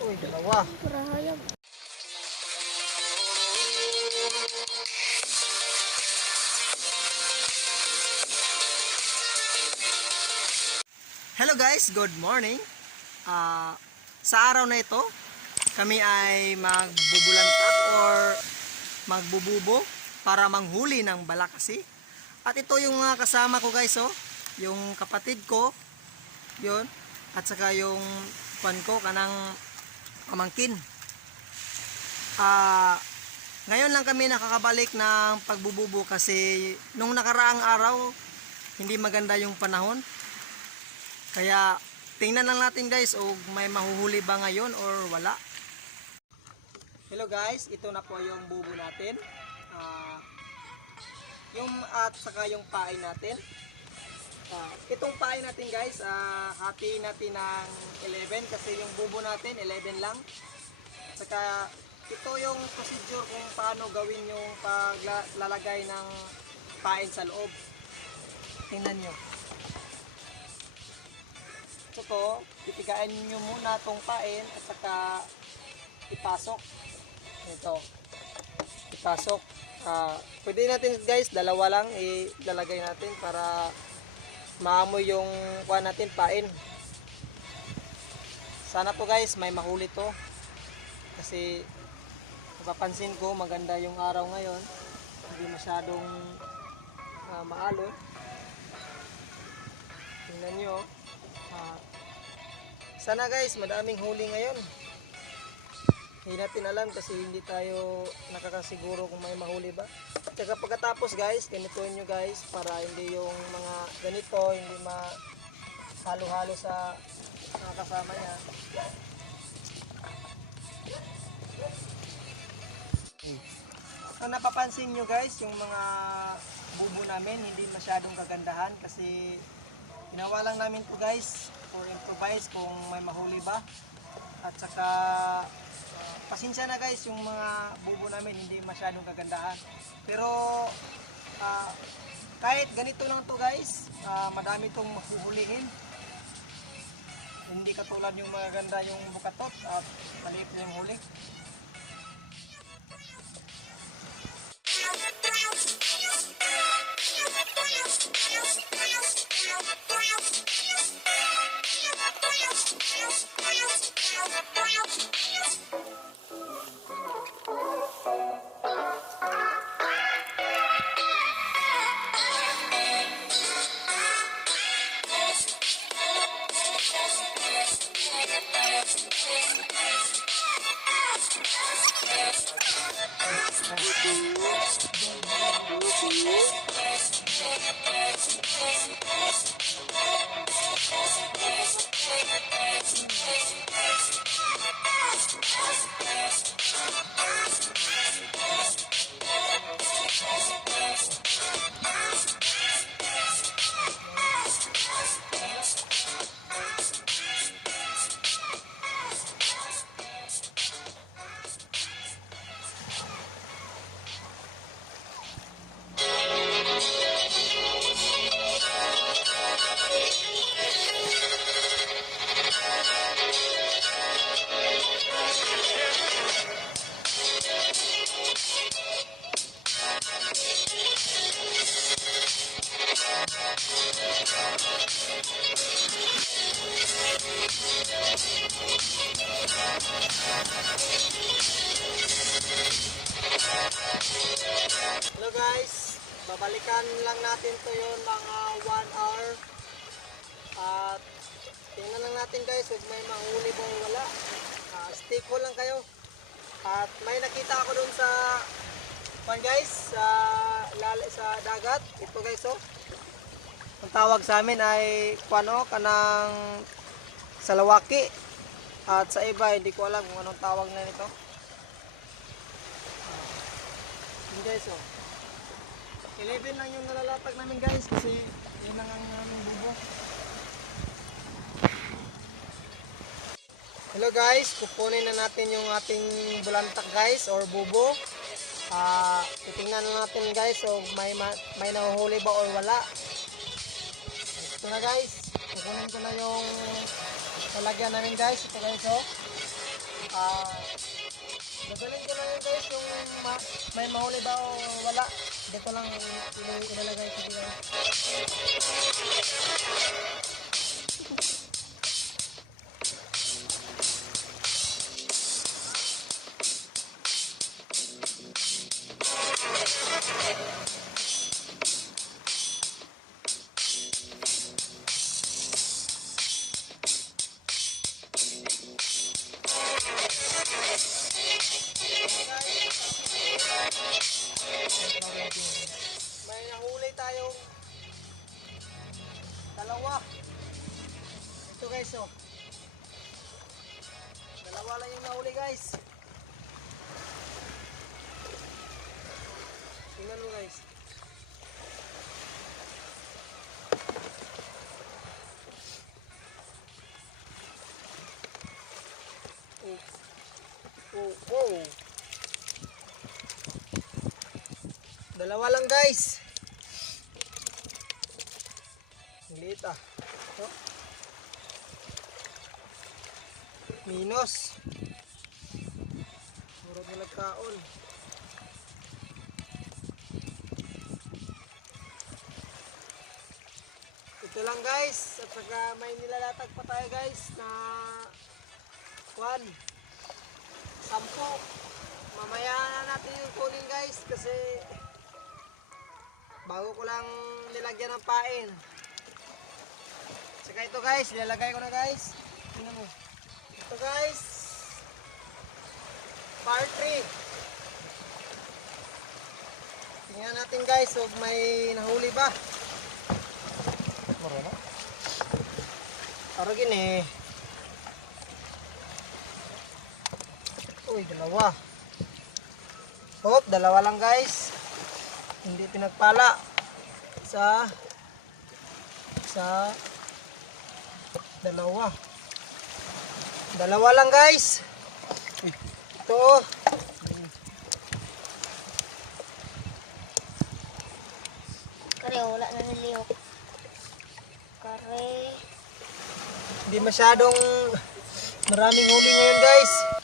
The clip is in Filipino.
Uy, dalawa. Parahayag. Hello guys, good morning. Sa araw na ito, kami ay magbubulantak or magbububo para manghuli ng balakasi. At ito yung mga kasama ko guys, oh. Yung kapatid ko, yun. At saka yung pan ko, kanang pamangkin. Ngayon lang kami nakakabalik ng pagbububo kasi nung nakaraang araw, hindi maganda yung panahon. Kaya tingnan lang natin guys o may mahuhuli ba ngayon or wala. Hello guys, ito na po yung bubo natin. At saka yung pain natin. Itong pain natin guys, hatiin natin ng 11 kasi yung bubo natin 11 lang. At saka ito yung procedure kung paano gawin yung paglalagay ng pain sa loob. Tingnan nyo. Ito, titigain nyo muna itong pain at saka ipasok. Ito, ipasok. Pwede natin guys, dalawa lang ilalagay natin para maamoy yung kuha natin pain. Sana po guys may mahuli to kasi napapansin ko maganda yung araw ngayon, hindi masyadong maalon. Tingnan nyo. Sana guys madaming huli ngayon. Hindi natin alam kasi hindi tayo nakakasiguro kung may mahuli ba. Tsaka pagkatapos guys, ganituin nyo guys para hindi yung mga ganito hindi mahalo-halo sa mga kasama niya. Ang napapansin nyo guys, yung mga bubo namin hindi masyadong kagandahan kasi ginawa lang namin to guys for improvise kung may mahuli ba. At saka pasensya na guys yung mga bubo namin hindi masyadong kagandahan. Pero kahit ganito lang to guys, madami tong mahuhulihin. Hindi katulad yung maganda yung bukatot at maliit yung huli. Hello guys, babalikan lang natin to yun mga 1 hour. At tingnan lang natin guys kung may mahuli ba o wala. Stay cool lang kayo. At may nakita ako dun sa guys, sa dagat. Ito guys oh. Ang tawag sa amin ay kanang salawaki. At sa iba hindi ko alam kung anong tawag na nito. Yun guys oh. 11 lang yung nalalatag namin guys kasi yun lang ang aming bubo. Hello guys, kukunin na natin yung ating bulantak guys or bubo. Titingnan na natin guys so may nahuhuli ba or wala. Ito na guys, kukunin ko na yung lalagyan namin guys. Ito guys oh. Gagalin ko lang yun guys, yung may mahuli ba o wala. Dito lang ilalagay ko dito. May nahuli tayong dalawa. Ito guys, oh. Dalawa lang yung nahuli guys. Tingnan mo guys. Oh. Dalawa lang guys. Ang liit ah. Ito. Minus. Murag na nagkaon. Ito lang guys. At saka may nilalatag pa tayo guys na 10. Mamaya na natin yung kunin guys kasi bago ko lang nilagyan ng pain. Saka ito guys, nilalagay ko na guys. Tingnan mo. Ito guys, par 3. Tingnan natin guys, so may nahuli ba? Marami. Aragin eh. Uy, dalawa. Hop, dalawa lang guys. Hindi pinagpala. Isa, dalawa. Dalawa lang guys. Ito. Kare, wala na niliyok. Kare. Hindi masyadong maraming huli ngayon guys.